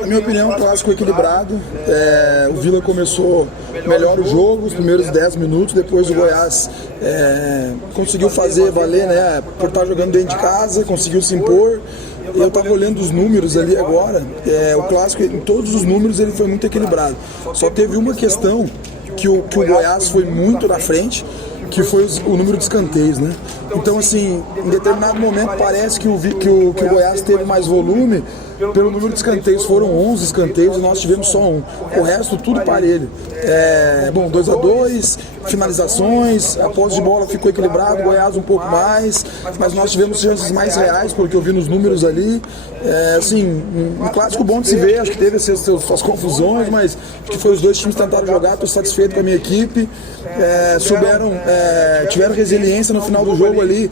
Na minha opinião, um clássico equilibrado. O Vila começou melhor o jogo, os primeiros 10 minutos, depois o Goiás conseguiu fazer valer, né, por estar jogando dentro de casa, conseguiu se impor. Eu estava olhando os números ali agora, o clássico, em todos os números ele foi muito equilibrado. Só teve uma questão que o Goiás foi muito na frente, que foi o número de escanteios, né? Então, assim, em determinado momento parece que o Goiás teve mais volume. Pelo número de escanteios, foram 11 escanteios e nós tivemos só um. O resto, tudo parelho. 2-2, finalizações, a posse de bola ficou equilibrado, Goiás um pouco mais, mas nós tivemos chances mais reais, porque eu vi nos números ali. Assim, um clássico bom de se ver, acho que teve suas confusões, mas acho que foi os dois times que tentaram jogar, estou satisfeito com a minha equipe. Tiveram resiliência no final do jogo ali.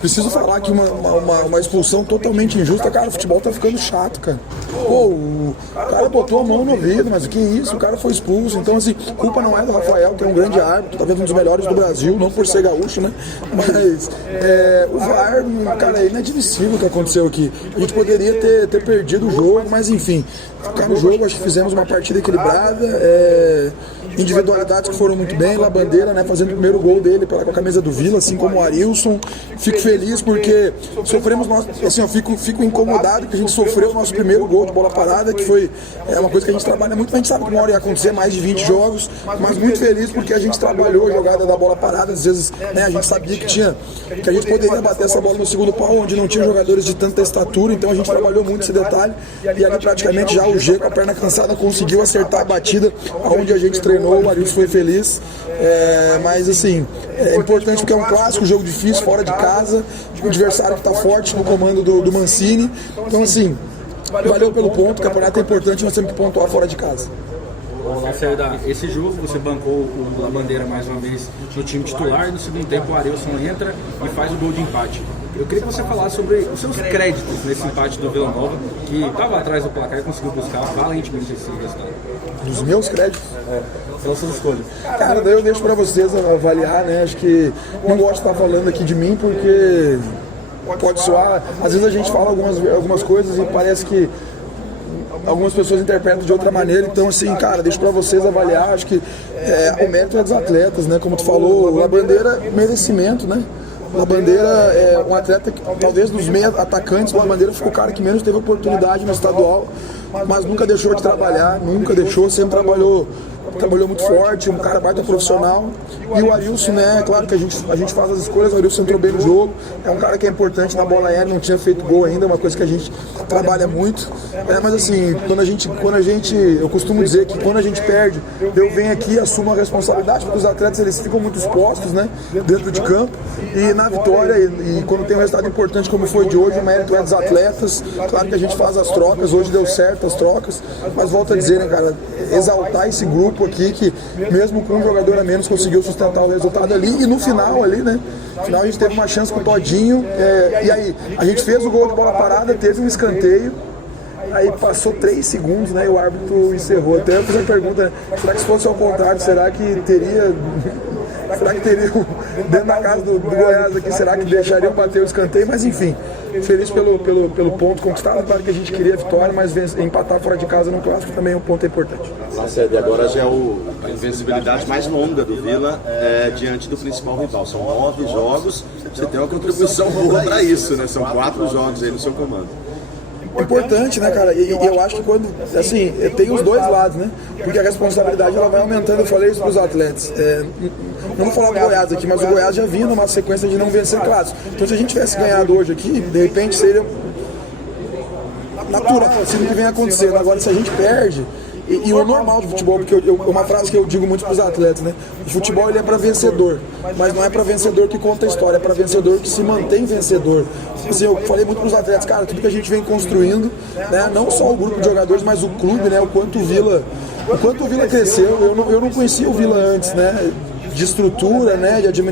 Preciso falar que uma expulsão totalmente injusta, cara, o futebol tá ficando chato, cara. Pô, o cara botou a mão no ouvido, mas o que é isso? O cara foi expulso. Então, assim, culpa não é do Rafael, que é um grande árbitro, talvez um dos melhores do Brasil, não por ser gaúcho, né? Mas o VAR, cara, é inadmissível o que aconteceu aqui. A gente poderia ter perdido o jogo, mas enfim, ficar no jogo, acho que fizemos uma partida equilibrada, individualidades que foram muito bem, Labandeira, né, fazendo o primeiro gol dele com a camisa do Vila, assim como o Arilson. Fico feliz porque sofremos assim, eu fico incomodado que a gente sofreu o nosso primeiro gol de bola parada, que foi uma coisa que a gente trabalha muito, a gente sabe que uma hora ia acontecer mais de 20 jogos, mas muito feliz porque a gente trabalhou a jogada da bola parada, às vezes, né, a gente sabia que a gente poderia bater essa bola no segundo pau, onde não tinha jogadores de tanta estatura, então a gente trabalhou muito esse detalhe, e ali praticamente já o G com a perna cansada conseguiu acertar a batida onde a gente treinou, o Arilson foi feliz, mas assim, é importante porque é um clássico, jogo difícil, fora de casa, o adversário que está forte no comando do Mancini, então assim, valeu pelo ponto, o campeonato é importante, nós temos que pontuar fora de casa. Lacerda, esse jogo você bancou o Labandeira mais uma vez no time titular e no segundo tempo o Arilson entra e faz o gol de empate. Eu queria que você falasse sobre os seus créditos nesse empate do Vila Nova, que estava atrás do placar e conseguiu buscar valentemente esse resultado. Os meus créditos? Pelas suas escolhas. Cara, daí eu deixo pra vocês avaliar, né? Acho que não gosto de estar falando aqui de mim porque pode soar. Às vezes a gente fala algumas coisas e parece que algumas pessoas interpretam de outra maneira, então assim, cara, deixo pra vocês avaliar, acho que o mérito é dos atletas, né, como tu falou, o Labandeira, merecimento, né, o Labandeira é um atleta que, talvez dos meia atacantes, o Labandeira foi o cara que menos teve oportunidade no estadual, mas nunca deixou de trabalhar, sempre trabalhou muito forte, um cara baita profissional. E o Arilson, né, claro que a gente faz as escolhas, o Arilson entrou bem no jogo, é um cara que é importante na bola aérea, não tinha feito gol ainda, uma coisa que a gente trabalha muito. Mas assim, eu costumo dizer que quando a gente perde, eu venho aqui e assumo a responsabilidade, porque os atletas eles ficam muito expostos, né, dentro de campo, e na vitória, e quando tem um resultado importante como foi de hoje, o mérito é dos atletas. Claro que a gente faz as trocas, hoje deu certo as trocas, mas volto a dizer, né, cara, exaltar esse grupo aqui que mesmo com um jogador a menos conseguiu sustentar o resultado ali, e no final ali, né, no final a gente teve uma chance com o Todinho, e aí a gente fez o gol de bola parada, teve um escanteio, aí passou 3 segundos, né, e o árbitro encerrou. Até eu fiz uma pergunta, né, será que se fosse ao contrário, será que teria dentro da casa do Goiás aqui, será que deixariam bater o escanteio? Mas enfim, feliz pelo ponto conquistado. Claro que a gente queria a vitória, mas empatar fora de casa no clássico também é um ponto importante. Lacerda, agora já é a invencibilidade mais longa do Vila diante do principal rival. São 9 jogos, você tem uma contribuição boa para isso, né? São 4 jogos aí no seu comando. Importante, né, cara? E eu acho que quando, assim, tem os dois lados, né? Porque a responsabilidade ela vai aumentando, eu falei isso para os atletas. Não vou falar do Goiás aqui, mas o Goiás já vinha numa sequência de não vencer clássicos. Então se a gente tivesse ganhado hoje aqui, de repente seria natural, assim, o que vem acontecendo. Agora se a gente perde, e o normal do futebol, porque uma frase que eu digo muito para os atletas, né? O futebol ele é para vencedor, mas não é para vencedor que conta a história, é para vencedor que se mantém vencedor. Assim, eu falei muito para os atletas, cara, tudo que a gente vem construindo, né? Não só o grupo de jogadores, mas o clube, né? O quanto o Vila cresceu. Eu não conhecia o Vila antes, né? De estrutura, né, de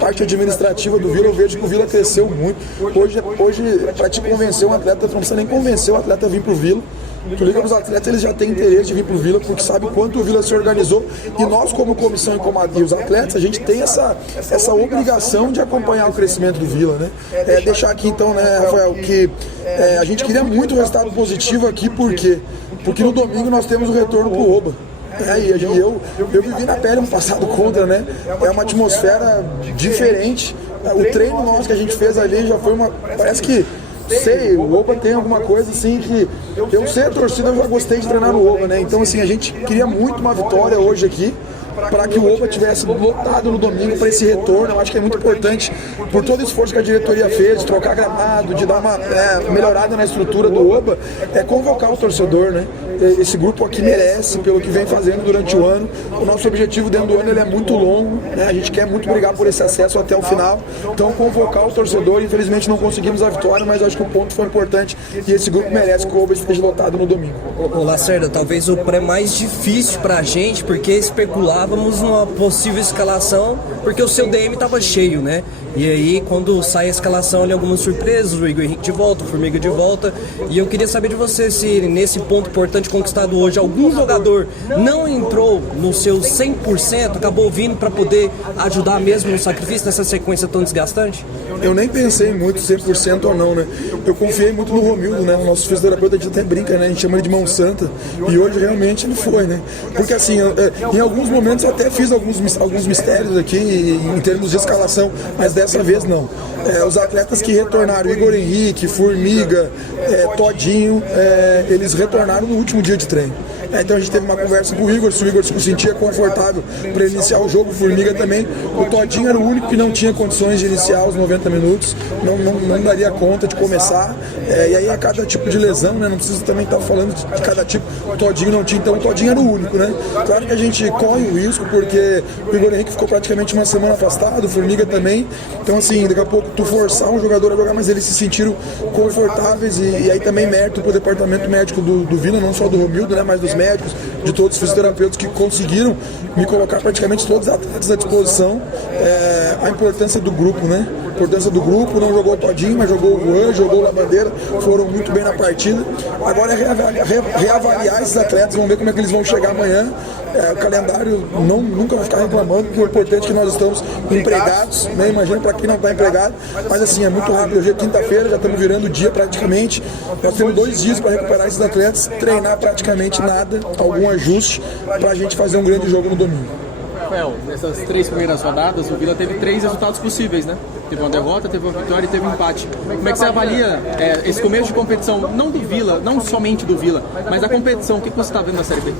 parte administrativa do Vila, eu vejo que o Vila cresceu muito. Hoje para te convencer um atleta, não precisa nem convencer o atleta a vir pro Vila. Tu liga pros atletas, eles já têm interesse de vir pro Vila, porque sabe quanto o Vila se organizou, e nós como comissão e os atletas, a gente tem essa obrigação de acompanhar o crescimento do Vila, né? Deixar aqui então, né, Rafael, que a gente queria muito um resultado positivo aqui, por quê? Porque no domingo nós temos o retorno pro Oba. E eu vivi na pele um passado contra, né? É uma atmosfera diferente. O treino nosso que a gente fez ali já foi parece que, sei, o Oba tem alguma coisa assim que... Eu sei a torcida, eu já gostei de treinar no Oba, né? Então assim, a gente queria muito uma vitória hoje aqui, para que o Oba tivesse lotado no domingo para esse retorno. Eu acho que é muito importante, por todo o esforço que a diretoria fez, de trocar gramado, de dar uma melhorada na estrutura do Oba, convocar o torcedor, né? Esse grupo aqui merece, pelo que vem fazendo durante o ano. O nosso objetivo dentro do ano ele é muito longo, né? A gente quer muito brigar por esse acesso até o final. Então convocar o torcedor, infelizmente não conseguimos a vitória, mas acho que o ponto foi importante e esse grupo merece que o Oba esteja lotado no domingo. Ô Lacerda, talvez o pré mais difícil pra gente, porque especulávamos numa possível escalação, porque o seu DM tava cheio, né? E aí, quando sai a escalação, ali algumas surpresas, o Igor Henrique de volta, o Formiga de volta. E eu queria saber de você se nesse ponto importante conquistado hoje, algum jogador não entrou no seu 100%, acabou vindo para poder ajudar mesmo no sacrifício nessa sequência tão desgastante? Eu nem pensei muito 100% ou não, né? Eu confiei muito no Romildo, né? O nosso fisioterapeuta, a gente até brinca, né? A gente chama ele de mão santa. E hoje realmente ele foi, né? Porque assim, em alguns momentos eu até fiz alguns mistérios aqui em termos de escalação, mas dessa vez não. Os atletas que retornaram, Igor Henrique, Formiga, Todinho, eles retornaram no último dia de treino. Então a gente teve uma conversa com o Igor, se o Igor se sentia confortável para iniciar o jogo, o Formiga também. O Todinho era o único que não tinha condições de iniciar os 90 minutos, não daria conta de começar. E aí a cada tipo de lesão, né? Não precisa também estar falando de cada tipo. O Todinho não tinha, então o Todinho era o único, né? Claro que a gente corre o risco, porque o Igor Henrique ficou praticamente uma semana afastado, o Formiga também. Então assim, daqui a pouco tu forçar um jogador a jogar, mas eles se sentiram confortáveis e aí também mérito pro departamento médico do Vila, não só do Romildo, né? Mas dos médicos, de todos os fisioterapeutas que conseguiram me colocar praticamente todos os atletas à disposição. A importância do grupo, né? A importância do grupo, não jogou o Todinho, mas jogou o Juan, jogou o Labandeira, foram muito bem na partida. Agora é reavaliar esses atletas, vamos ver como é que eles vão chegar amanhã. O calendário nunca vai ficar reclamando, porque o importante é que nós estamos empregados, né? Imagina para quem não está empregado, mas assim, é muito rápido. Hoje é quinta-feira, já estamos virando o dia praticamente. Nós temos 2 dias para recuperar esses atletas, treinar praticamente nada, algum ajuste, para a gente fazer um grande jogo no domingo. Rafael, nessas 3 primeiras rodadas, o Vila teve 3 resultados possíveis, né? Teve uma derrota, teve uma vitória e teve um empate. Como é que você avalia esse começo de competição, não do Vila, não somente do Vila, mas a competição? O que você está vendo na Série B?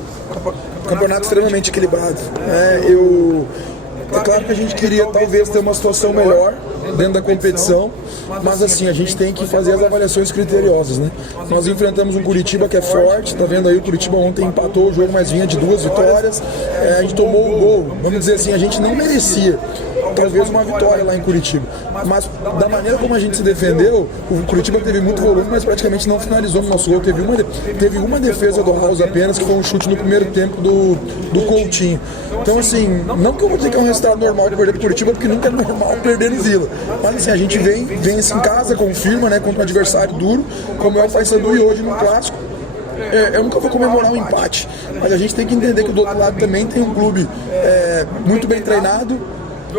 Campeonato extremamente equilibrado. É claro que a gente queria talvez ter uma situação melhor dentro da competição, mas assim, a gente tem que fazer as avaliações criteriosas, né? Nós enfrentamos um Curitiba que é forte, tá vendo aí, o Curitiba ontem empatou o jogo, mas vinha de 2 vitórias, a gente tomou um gol, vamos dizer assim, a gente não merecia talvez uma vitória lá em Curitiba, mas da maneira como a gente se defendeu, o Curitiba teve muito volume, mas praticamente não finalizou no nosso gol. Teve uma defesa do House apenas, que foi um chute no primeiro tempo do Coutinho. Então assim, não que eu vou dizer que é um resultado normal de perder pro Curitiba, porque nunca é normal perder no Vila, mas assim, a gente vence em casa, confirma, né, contra um adversário duro, como é o Paysandu, e hoje no clássico. Eu nunca vou comemorar um empate, mas a gente tem que entender que do outro lado também tem um clube muito bem treinado,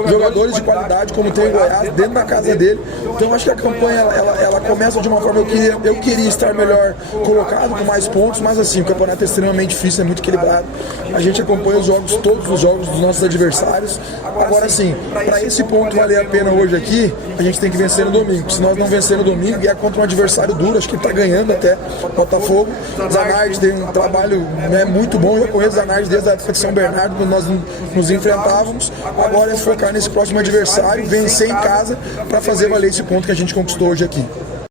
jogadores de qualidade, como tem o Goiás, dentro da casa dele. Então acho que a campanha ela começa de uma forma, eu queria estar melhor colocado, com mais pontos, mas assim, o campeonato é extremamente difícil, é muito equilibrado. A gente acompanha todos os jogos dos nossos adversários. Agora sim, para esse ponto valer a pena hoje aqui, a gente tem que vencer no domingo. Se nós não vencer no domingo, e é contra um adversário duro, acho que ele está ganhando até, Botafogo. Zanardi tem um trabalho, né, muito bom, eu conheço o Zanardi desde a época de São Bernardo, quando nós nos enfrentávamos. Agora é focar nesse próximo adversário, vencer em casa para fazer valer esse ponto que a gente conquistou hoje aqui.